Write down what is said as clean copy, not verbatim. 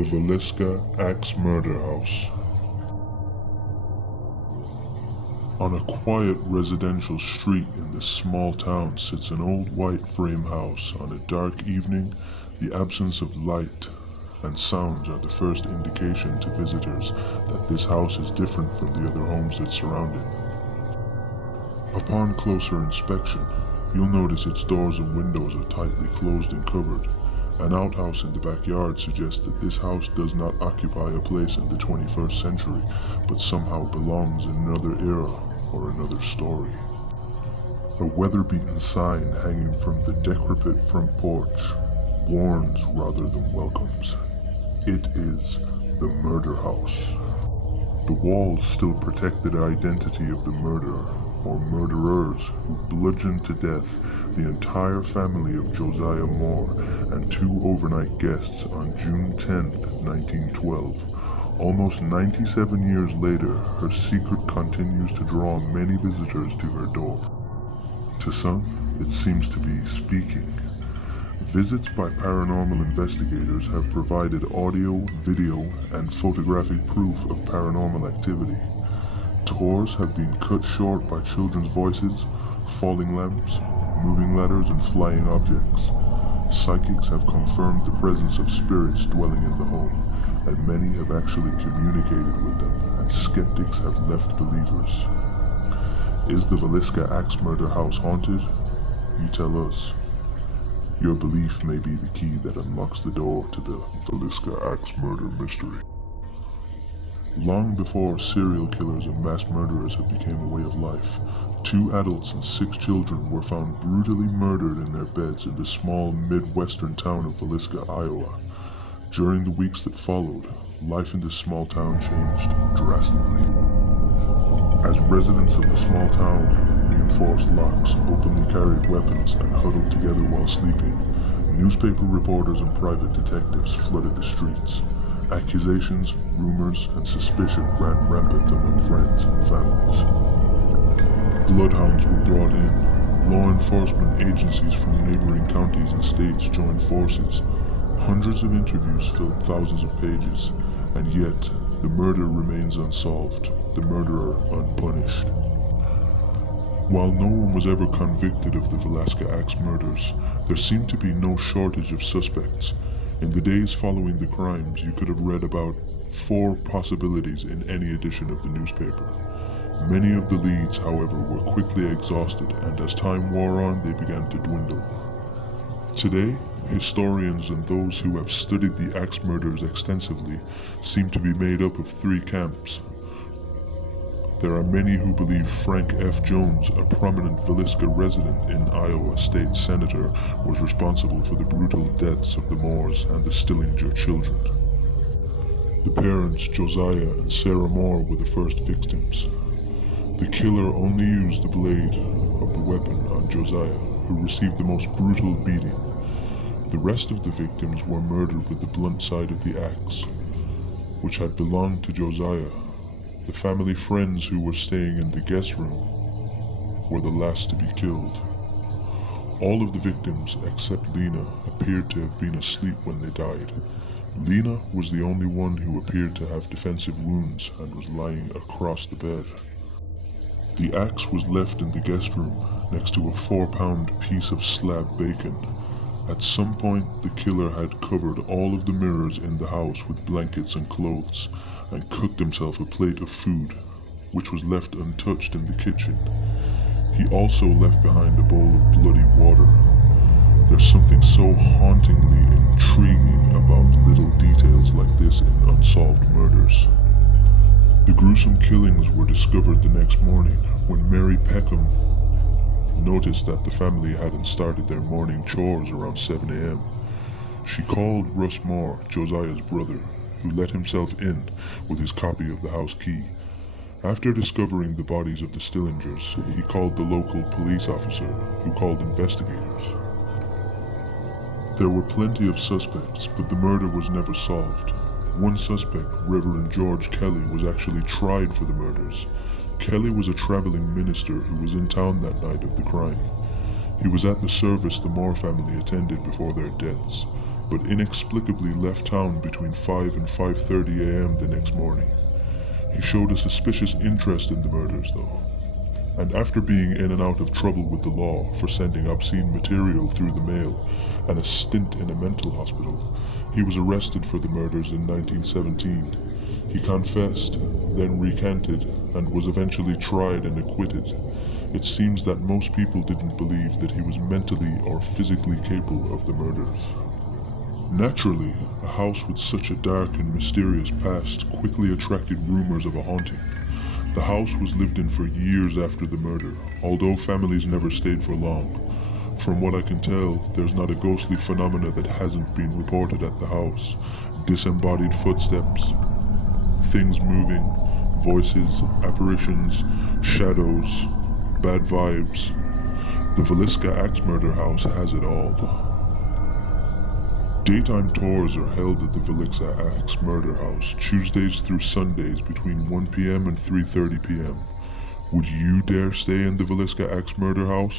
The Vallisca Axe Murder House. On a quiet residential street in this small town sits an old white frame house. On a dark evening, the absence of light and sounds are the first indication to visitors that this house is different from the other homes that surround it. Upon closer inspection, you'll notice its doors and windows are tightly closed and covered. An outhouse in the backyard suggests that this house does not occupy a place in the 21st century, but somehow belongs in another era or another story. A weather-beaten sign hanging from the decrepit front porch warns rather than welcomes. It is the murder house. The walls still protect the identity of the murderer or murderers who bludgeoned to death the entire family of Josiah Moore and two overnight guests on June 10, 1912. Almost 97 years later, her secret continues to draw many visitors to her door. To some, it seems to be speaking. Visits by paranormal investigators have provided audio, video, and photographic proof of paranormal activity. Tours have been cut short by children's voices, falling lamps, moving ladders, and flying objects. Psychics have confirmed the presence of spirits dwelling in the home, and many have actually communicated with them, and skeptics have left believers. Is the Vallisca Axe Murder House haunted? You tell us. Your belief may be the key that unlocks the door to the Vallisca Axe Murder mystery. Long before serial killers and mass murderers have become a way of life, 2 adults and 6 children were found brutally murdered in their beds in the small midwestern town of Vallisca, Iowa. During the weeks that followed, life in this small town changed drastically. As residents of the small town reinforced locks, openly carried weapons, and huddled together while sleeping, newspaper reporters and private detectives flooded the streets. Accusations, rumors, and suspicion ran rampant among friends and families. Bloodhounds were brought in. Law enforcement agencies from neighboring counties and states joined forces. Hundreds of interviews filled thousands of pages, and yet the murder remains unsolved, the murderer unpunished. While no one was ever convicted of the Vallisca Axe murders, there seemed to be no shortage of suspects. In the days following the crimes, you could have read about 4 possibilities in any edition of the newspaper. Many of the leads, however, were quickly exhausted, and as time wore on, they began to dwindle. Today, historians and those who have studied the axe murders extensively seem to be made up of 3 camps. There are many who believe Frank F. Jones, a prominent Vallisca resident in Iowa State Senator, was responsible for the brutal deaths of the Moores and the Stillinger children. The parents, Josiah and Sarah Moore, were the first victims. The killer only used the blade of the weapon on Josiah, who received the most brutal beating. The rest of the victims were murdered with the blunt side of the axe, which had belonged to Josiah. The family friends who were staying in the guest room were the last to be killed. All of the victims, except Lena, appeared to have been asleep when they died. Lena was the only one who appeared to have defensive wounds and was lying across the bed. The axe was left in the guest room next to a 4-pound piece of slab bacon. At some point, the killer had covered all of the mirrors in the house with blankets and clothes, and cooked himself a plate of food, which was left untouched in the kitchen. He also left behind a bowl of bloody water. There's something so hauntingly intriguing about little details like this in unsolved murders. The gruesome killings were discovered the next morning when Mary Peckham noticed that the family hadn't started their morning chores around 7 a.m. She called Russ Moore, Josiah's brother, who let himself in with his copy of the house key. After discovering the bodies of the Stillingers, he called the local police officer, who called investigators. There were plenty of suspects, but the murder was never solved. One suspect, Reverend George Kelly, was actually tried for the murders. Kelly was a traveling minister who was in town that night of the crime. He was at the service the Moore family attended before their deaths. but inexplicably left town between 5 and 5:30 a.m. the next morning. He showed a suspicious interest in the murders though, and after being in and out of trouble with the law for sending obscene material through the mail and a stint in a mental hospital, he was arrested for the murders in 1917. He confessed, then recanted, and was eventually tried and acquitted. It seems that most people didn't believe that he was mentally or physically capable of the murders. Naturally, a house with such a dark and mysterious past quickly attracted rumors of a haunting. The house was lived in for years after the murder, although families never stayed for long. From what I can tell, there's not a ghostly phenomena that hasn't been reported at the house. Disembodied footsteps, things moving, voices, apparitions, shadows, bad vibes. The Vallisca axe murder house has it all. Daytime tours are held at the Vallisca axe murder house Tuesdays through Sundays between 1 p.m. and 3:30 p.m. Would you dare stay in the Vallisca axe murder house?